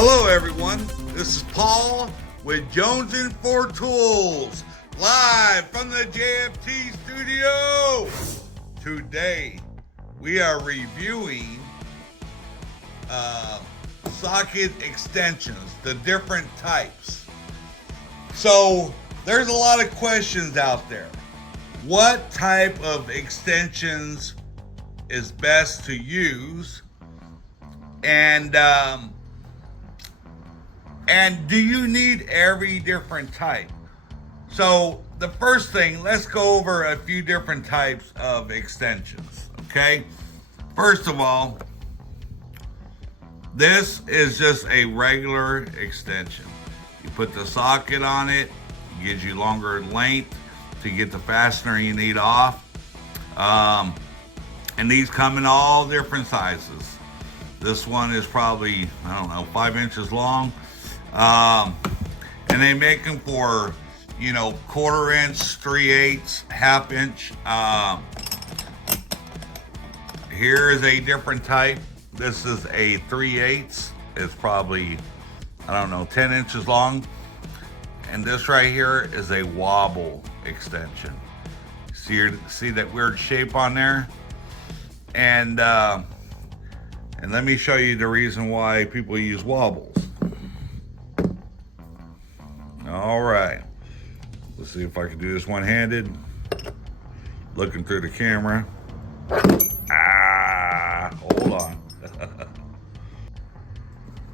Hello everyone, this is Paul with jonesingfortools, live from the JFT studio. Today we are reviewing socket extensions, the different types. So there's a lot of questions out there. What type of extensions is best to use? And do you need every different type? So the first thing, let's go over a few different types of extensions, okay? First of all, this is just a regular extension. You put the socket on it, it gives you longer length to get the fastener you need off. And these come in all different sizes. This one is probably, 5 inches long. And they make them for, 1/4 inch, 3/8, 1/2 inch. Here is a different type. This is a 3/8. It's probably, 10 inches long. And this right here is a wobble extension. See that weird shape on there? And let me show you the reason why people use wobbles. All right, let's see if I can do this one-handed. Looking through the camera. Hold on.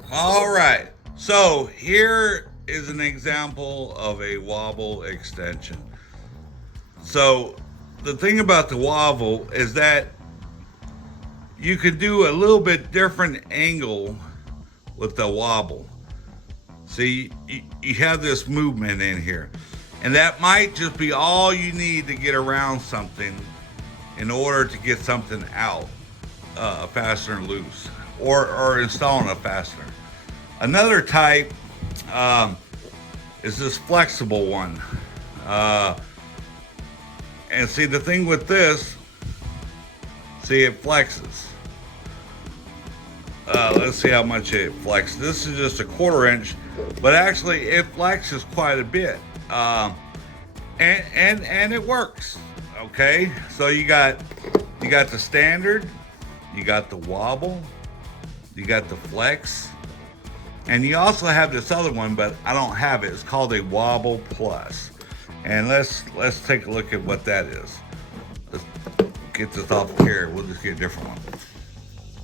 All right, so here is an example of a wobble extension. So the thing about the wobble is that you could do a little bit different angle with the wobble. See, you have this movement in here, and that might just be all you need to get around something in order to get something out, a fastener loose, or installing a fastener. Another type is this flexible one. And see, the thing with this, see, it flexes. Let's see how much it flexes. This is just a 1/4 inch, but actually it flexes quite a bit. And it works. Okay, so you got the standard, you got the wobble, you got the flex, and you also have this other one, but I don't have it. It's called a Wobble Plus. And let's take a look at what that is. Let's get this off here. We'll just get a different one.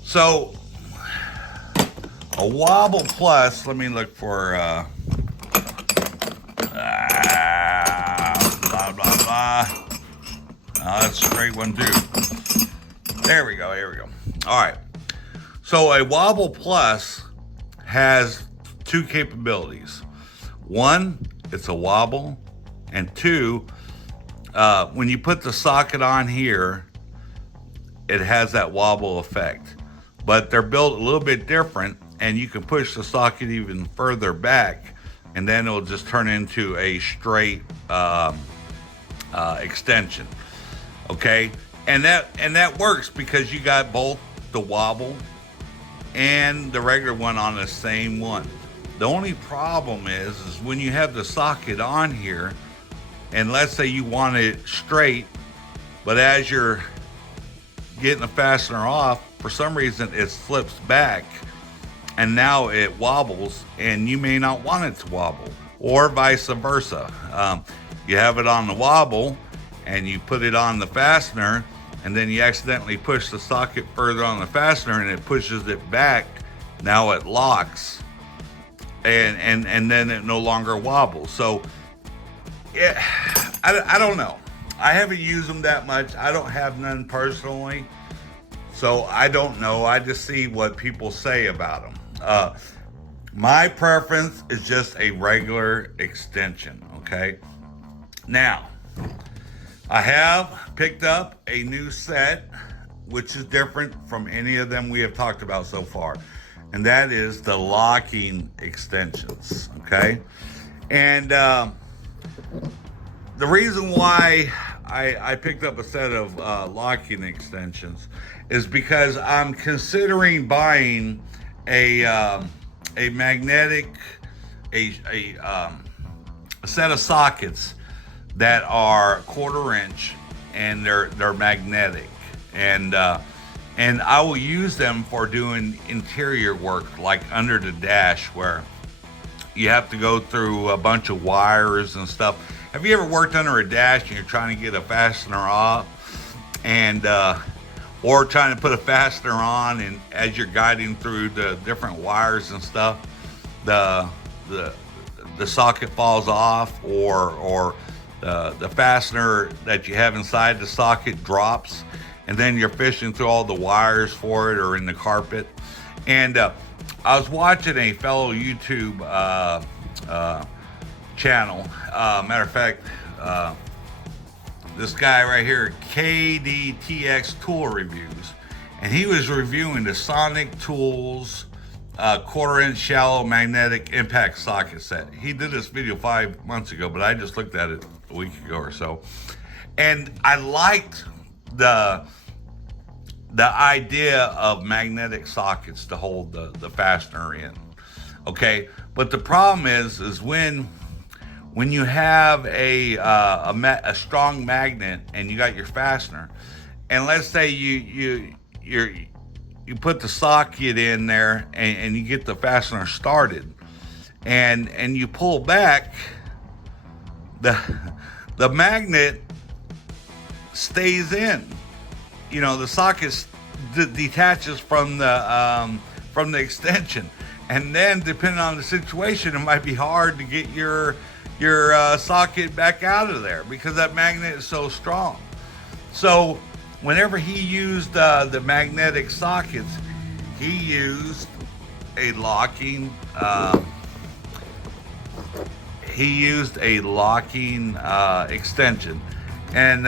So a Wobble Plus, let me look for blah blah blah. That's a great one too. There we go. All right. So a Wobble Plus has two capabilities. One, it's a wobble, and two, when you put the socket on here, it has that wobble effect. But they're built a little bit different, and you can push the socket even further back, and then it'll just turn into a straight extension. Okay, and that works because you got both the wobble and the regular one on the same one. The only problem is when you have the socket on here, and let's say you want it straight, but as you're getting the fastener off, for some reason it slips back and now it wobbles, and you may not want it to wobble, or vice versa. You have it on the wobble and you put it on the fastener, and then you accidentally push the socket further on the fastener and it pushes it back. Now it locks, and then it no longer wobbles. So I don't know. I haven't used them that much. I don't have none personally, so I don't know. I just see what people say about them. My preference is just a regular extension, okay? Now, I have picked up a new set, which is different from any of them we have talked about so far, and that is the locking extensions, okay? And the reason why I picked up a set of locking extensions is because I'm considering buying a a magnetic, a set of sockets that are 1/4 inch, and they're magnetic, and I will use them for doing interior work, like under the dash, where you have to go through a bunch of wires and stuff. Have you ever worked under a dash and you're trying to get a fastener off, and or trying to put a fastener on, and as you're guiding through the different wires and stuff, the socket falls off, or the fastener that you have inside the socket drops, and then you're fishing through all the wires for it, or in the carpet. And I was watching a fellow YouTube channel. Matter of fact, this guy right here, KDTX Tool Reviews, and he was reviewing the Sonic Tools 1/4 inch shallow magnetic impact socket set. He did this video 5 months ago, but I just looked at it a week ago or so, and I liked the idea of magnetic sockets to hold the fastener in. Okay, but the problem is when you have a strong magnet and you got your fastener, and let's say you put the socket in there, and you get the fastener started, and you pull back, the magnet stays in. You know, the socket detaches from the extension, and then depending on the situation, it might be hard to get your socket back out of there because that magnet is so strong. So whenever he used the magnetic sockets, he used a locking extension, and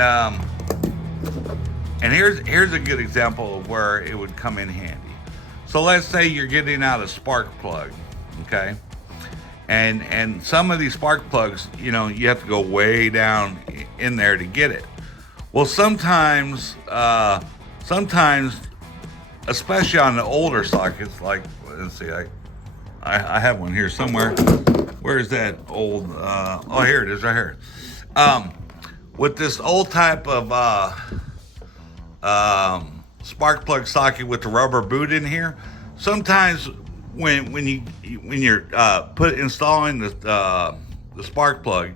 here's a good example of where it would come in handy. So let's say you're getting out a spark plug, okay? And some of these spark plugs, you know, you have to go way down in there to get it. Well, sometimes, especially on the older sockets, like, let's see, I have one here somewhere. Where is that old? Oh, here it is, right here. With this old type of spark plug socket with the rubber boot in here, sometimes when you're installing the spark plug,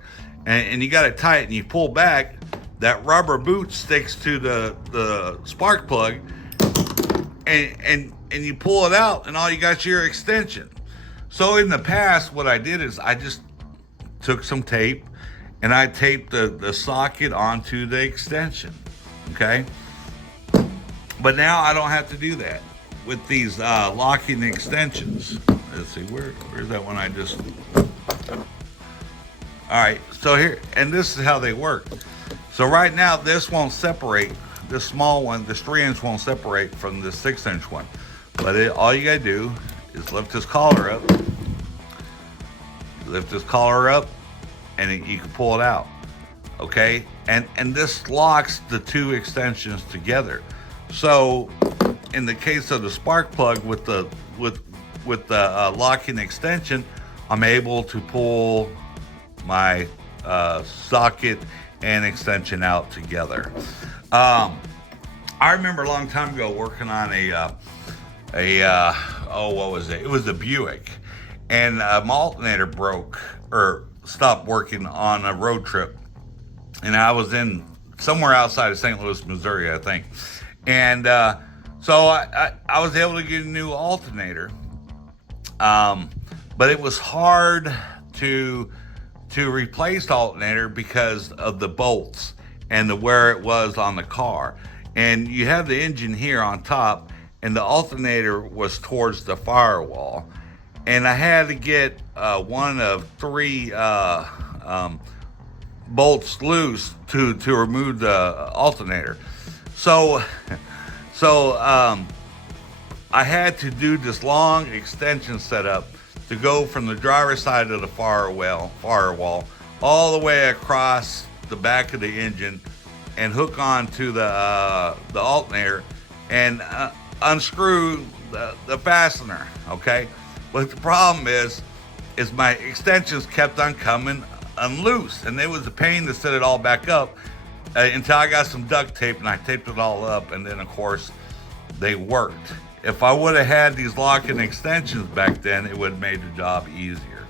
and you got it tight and you pull back, that rubber boot sticks to the spark plug, and you pull it out, and all you got is your extension. So in the past, what I did is I just took some tape and I taped the socket onto the extension, okay? But now I don't have to do that with these locking extensions. Let's see, where's that one I just... All right, so here, and this is how they work. So right now, this won't separate. This small one, this 3-inch won't separate from the 6-inch one. But all you gotta do is lift this collar up. Lift this collar up, and you can pull it out, okay? And this locks the two extensions together. So in the case of the spark plug with the locking extension, I'm able to pull my socket and extension out together. I remember a long time ago working on what was it? It was a Buick, and my alternator broke or stopped working on a road trip, and I was in somewhere outside of St. Louis, Missouri, I think. And so I was able to get a new alternator, but it was hard to replace the alternator because of the bolts and where it was on the car. And you have the engine here on top, and the alternator was towards the firewall. And I had to get one of 3 bolts loose to remove the alternator. So I had to do this long extension setup to go from the driver's side of the firewall all the way across the back of the engine and hook on to the alternator and unscrew the fastener, okay? But the problem is my extensions kept on coming unloose, and it was a pain to set it all back up until I got some duct tape and I taped it all up, and then of course they worked. If I would have had these locking extensions back then, it would have made the job easier.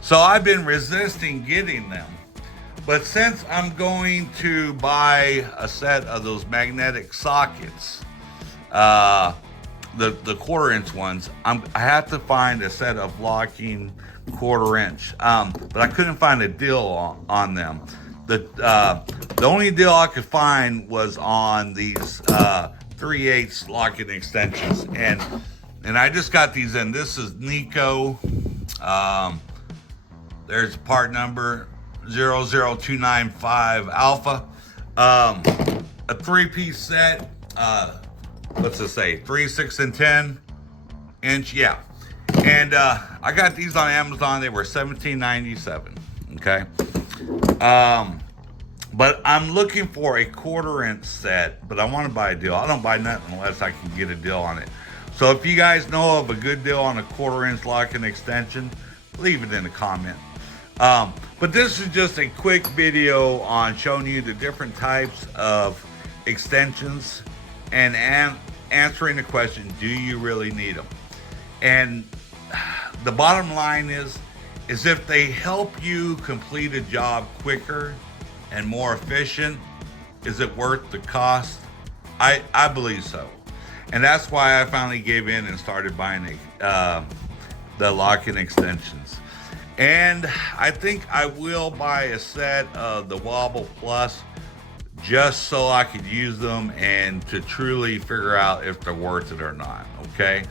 So I've been resisting getting them. But since I'm going to buy a set of those magnetic sockets, the 1/4 inch ones, I have to find a set of locking 1/4 inch. But I couldn't find a deal on them. The only deal I could find was on these 3/8 locking extensions, and I just got these in. This is Nico. There's part number 00295 Alpha. A 3-piece set. What's it say? 3, 6, and 10 inch. Yeah. And I got these on Amazon. They were $17.97. Okay. But I'm looking for a 1/4 inch set, but I want to buy a deal. I don't buy nothing unless I can get a deal on it. So if you guys know of a good deal on a 1/4 inch locking extension, leave it in the comment. But this is just a quick video on showing you the different types of extensions and answering the question, do you really need them? And the bottom line is if they help you complete a job quicker and more efficient, is it worth the cost? I believe so. And that's why I finally gave in and started buying the locking extensions. And I think I will buy a set of the Wobble Plus just so I could use them and to truly figure out if they're worth it or not, okay?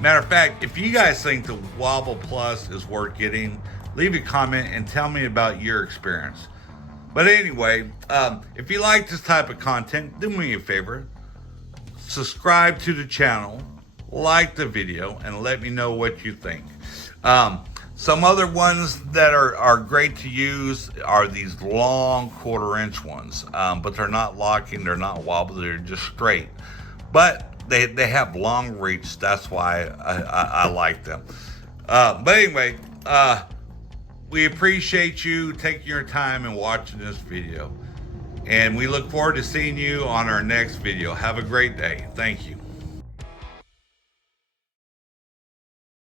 Matter of fact, if you guys think the Wobble Plus is worth getting, leave a comment and tell me about your experience. But anyway, if you like this type of content, do me a favor. Subscribe to the channel, like the video, and let me know what you think. Some other ones that are great to use are these long 1/4 inch ones, but they're not locking, they're not wobbly, they're just straight. But they have long reach, that's why I like them. But anyway, we appreciate you taking your time and watching this video. And we look forward to seeing you on our next video. Have a great day. Thank you.